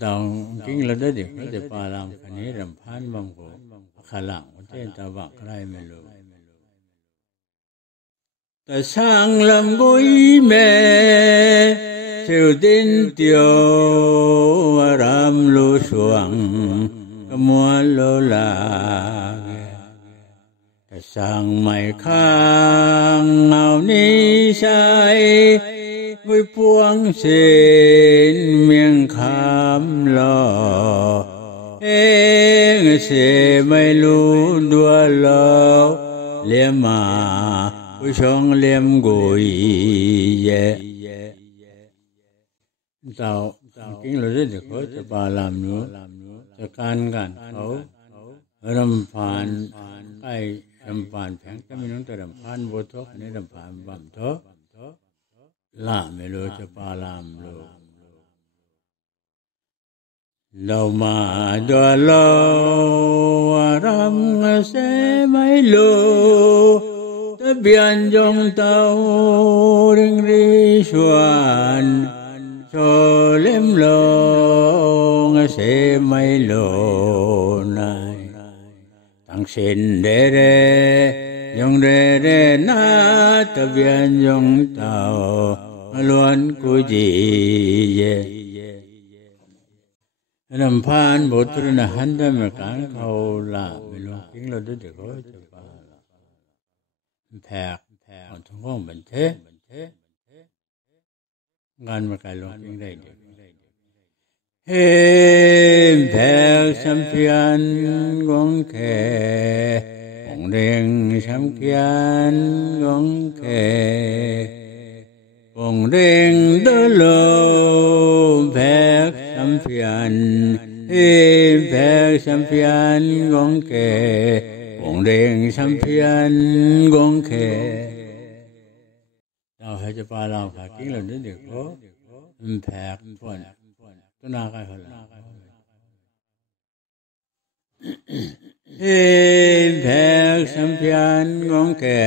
tao kính là đó được có thể pa làm cái này làm phan bằng cổ khả năng có thể tao vạc lại mày luôn ta sang làm gối mẹ siêu tin tiêu ram lu xuang mua lô la ta sang mày khang ngào ni sai ngôi buông xin miệng khám lo ê sẽ mày lu đua lo liêm mà ôi xong liêm gối ye tao kính là rất được có cho bà làm nữa cho canเขารำพานไอ้รำพานแผงก็ไม่น้องแต่รำพานบัวทอกนี่รำพานบั่มทอกล่าไม่รู้จะปาลามรู้เรามาดัวเรารำเสไม่รู้ทะเบียนจงเต้าริงริชวนโชเล่มลงเสไม่รู้นายตั้งสินเดเรยงเรเรนาทะเบียนจงเต้าล้วนกุจีเยนำพานบุตรนะหันได้มาการเขาละไม่รู้จริงเราได้เด็กเขาจะปาแพกเอาทั้งห้องบันเทงานมาไกลลงจริงได้เด็กเฮ้แพกสัมพันธ์กงแค่องเร่งสัมพันธ์กงแค่องเร่งเดลแพกสัมพันธ์เฮ้แพกสัมพันธ์กงแค่องเร่งสัมพันธ์กงแค่เราให้จะปาเราขากิ้งเราได้เด็กเขาแพกพ่นต้นนาไก่เขาละเฮ้แพกสัมพันธ์กงแค่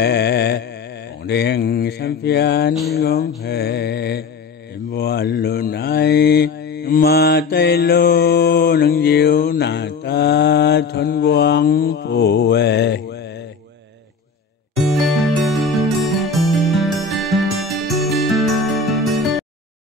องเร่งสัมพันธ์กงแค่บัวลุนไอมาไตโลนังยิวหน้าตาทนกวางผู้เว